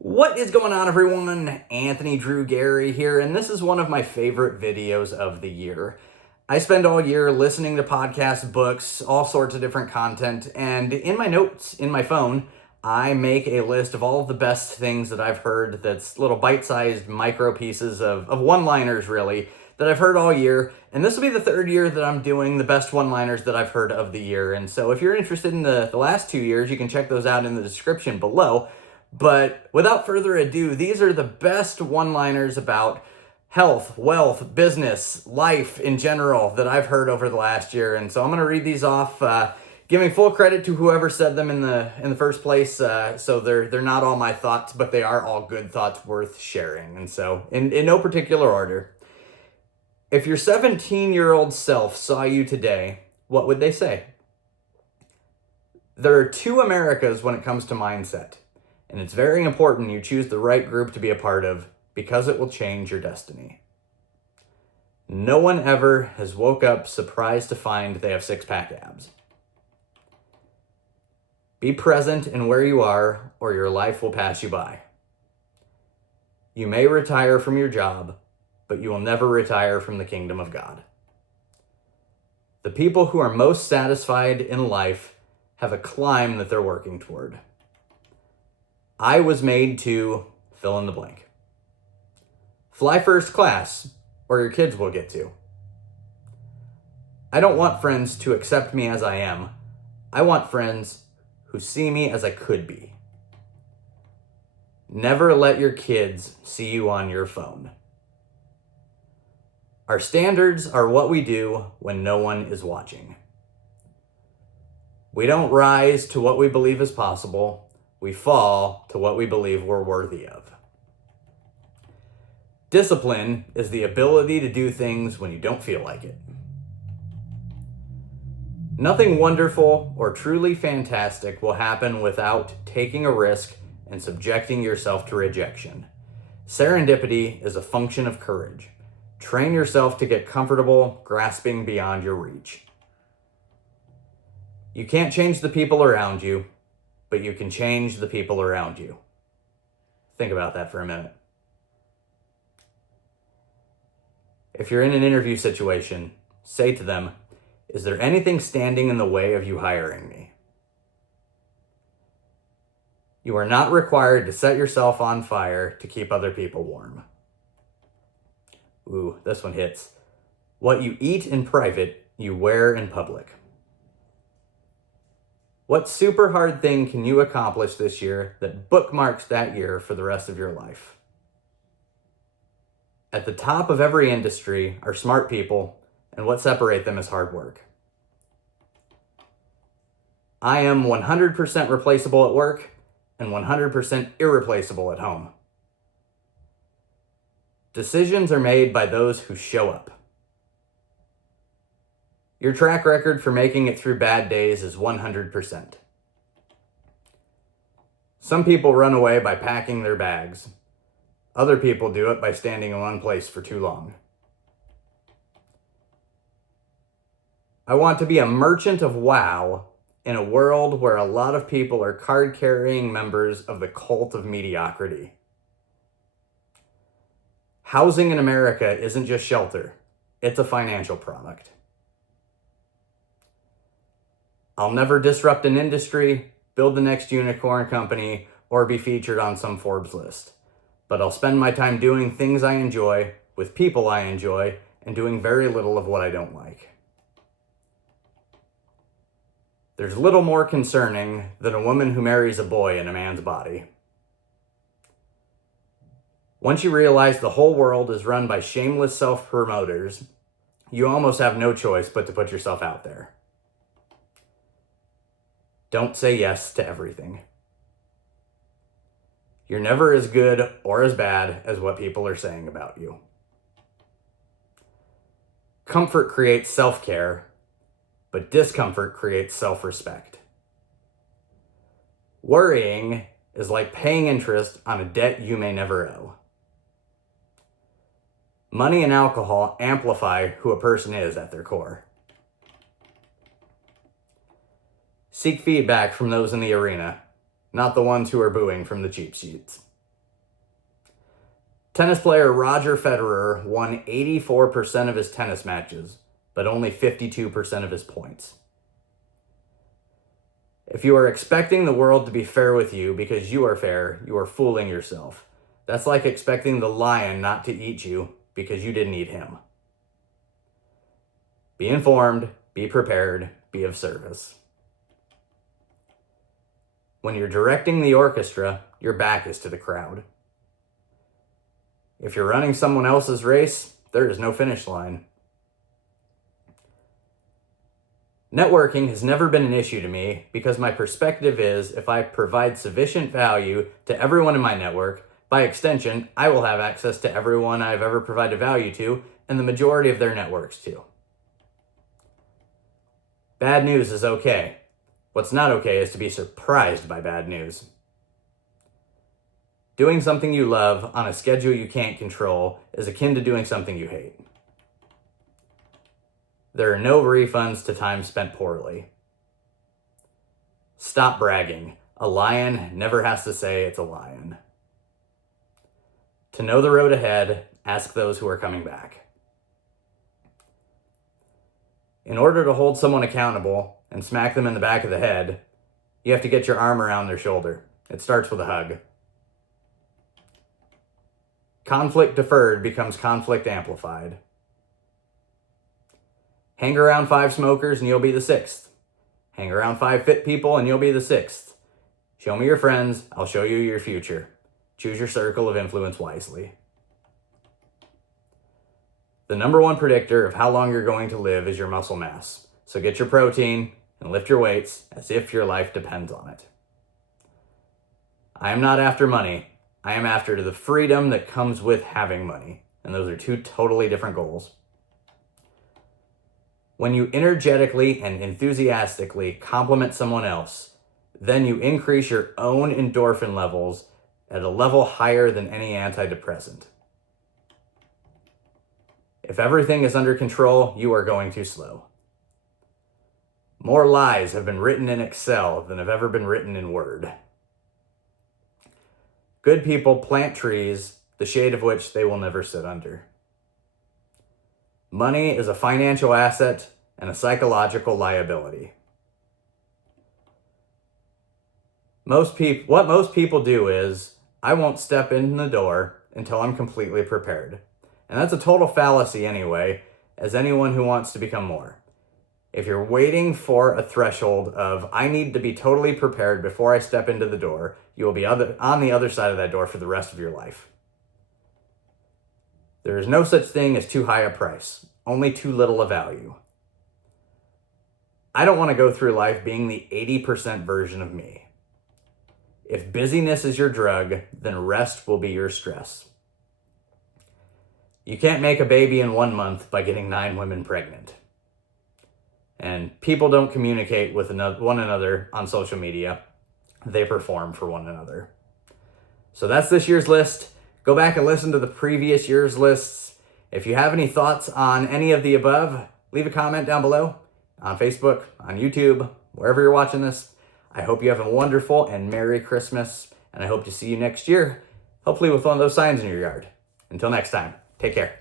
What is going on, everyone? Anthony Drew Gary here, and this is one of my favorite videos of the year. I spend all year listening to podcasts, books, all sorts of different content, and in my notes in my phone, I make a list of all of the best things that I've heard that's little bite-sized micro pieces of one-liners, really, that I've heard all year. And this will be the third year that I'm doing the best one-liners that I've heard of the year. And so if you're interested in the last 2 years, you can check those out in the description below. But without further ado, these are the best one-liners about health, wealth, business, life in general that I've heard over the last year. And so I'm going to read these off, giving full credit to whoever said them in the first place. So they're not all my thoughts, but they are all good thoughts worth sharing. And so in no particular order. If your 17-year-old self saw you today, what would they say? There are two Americas when it comes to mindset. And it's very important you choose the right group to be a part of because it will change your destiny. No one ever has woke up surprised to find they have six-pack abs. Be present in where you are or your life will pass you by. You may retire from your job, but you will never retire from the kingdom of God. The people who are most satisfied in life have a climb that they're working toward. I was made to fill in the blank. Fly first class, or your kids will get to. I don't want friends to accept me as I am. I want friends who see me as I could be. Never let your kids see you on your phone. Our standards are what we do when no one is watching. We don't rise to what we believe is possible. We fall to what we believe we're worthy of. Discipline is the ability to do things when you don't feel like it. Nothing wonderful or truly fantastic will happen without taking a risk and subjecting yourself to rejection. Serendipity is a function of courage. Train yourself to get comfortable grasping beyond your reach. You can't change the people around you, but you can change the people around you. Think about that for a minute. If you're in an interview situation, say to them, "Is there anything standing in the way of you hiring me?" You are not required to set yourself on fire to keep other people warm. Ooh, this one hits. What you eat in private, you wear in public. What super hard thing can you accomplish this year that bookmarks that year for the rest of your life? At the top of every industry are smart people, and what separates them is hard work. I am 100% replaceable at work and 100% irreplaceable at home. Decisions are made by those who show up. Your track record for making it through bad days is 100%. Some people run away by packing their bags. Other people do it by standing in one place for too long. I want to be a merchant of wow in a world where a lot of people are card-carrying members of the cult of mediocrity. Housing in America isn't just shelter, it's a financial product. I'll never disrupt an industry, build the next unicorn company, or be featured on some Forbes list. But I'll spend my time doing things I enjoy, with people I enjoy, and doing very little of what I don't like. There's little more concerning than a woman who marries a boy in a man's body. Once you realize the whole world is run by shameless self-promoters, you almost have no choice but to put yourself out there. Don't say yes to everything. You're never as good or as bad as what people are saying about you. Comfort creates self-care, but discomfort creates self-respect. Worrying is like paying interest on a debt you may never owe. Money and alcohol amplify who a person is at their core. Seek feedback from those in the arena, not the ones who are booing from the cheap seats. Tennis player Roger Federer won 84% of his tennis matches, but only 52% of his points. If you are expecting the world to be fair with you because you are fair, you are fooling yourself. That's like expecting the lion not to eat you because you didn't eat him. Be informed, be prepared, be of service. When you're directing the orchestra, your back is to the crowd. If you're running someone else's race, there is no finish line. Networking has never been an issue to me because my perspective is if I provide sufficient value to everyone in my network, by extension, I will have access to everyone I've ever provided value to and the majority of their networks too. Bad news is okay. What's not okay is to be surprised by bad news. Doing something you love on a schedule you can't control is akin to doing something you hate. There are no refunds to time spent poorly. Stop bragging. A lion never has to say it's a lion. To know the road ahead, ask those who are coming back. In order to hold someone accountable and smack them in the back of the head, you have to get your arm around their shoulder. It starts with a hug. Conflict deferred becomes conflict amplified. Hang around 5 smokers and you'll be the 6th. Hang around 5 fit people and you'll be the 6th. Show me your friends, I'll show you your future. Choose your circle of influence wisely. The number one predictor of how long you're going to live is your muscle mass. So get your protein and lift your weights as if your life depends on it. I am not after money. I am after the freedom that comes with having money. And those are 2 totally different goals. When you energetically and enthusiastically compliment someone else, then you increase your own endorphin levels at a level higher than any antidepressant. If everything is under control, you are going too slow. More lies have been written in Excel than have ever been written in Word. Good people plant trees, the shade of which they will never sit under. Money is a financial asset and a psychological liability. What most people do is, I won't step in the door until I'm completely prepared. And that's a total fallacy anyway, as anyone who wants to become more. If you're waiting for a threshold of, I need to be totally prepared before I step into the door, you will be on the other side of that door for the rest of your life. There is no such thing as too high a price, only too little a value. I don't want to go through life being the 80% version of me. If busyness is your drug, then rest will be your stress. You can't make a baby in 1 month by getting 9 women pregnant. And people don't communicate with one another on social media. They perform for one another. So that's this year's list. Go back and listen to the previous year's lists. If you have any thoughts on any of the above, leave a comment down below on Facebook, on YouTube, wherever you're watching this. I hope you have a wonderful and Merry Christmas, and I hope to see you next year, hopefully with one of those signs in your yard. Until next time, take care.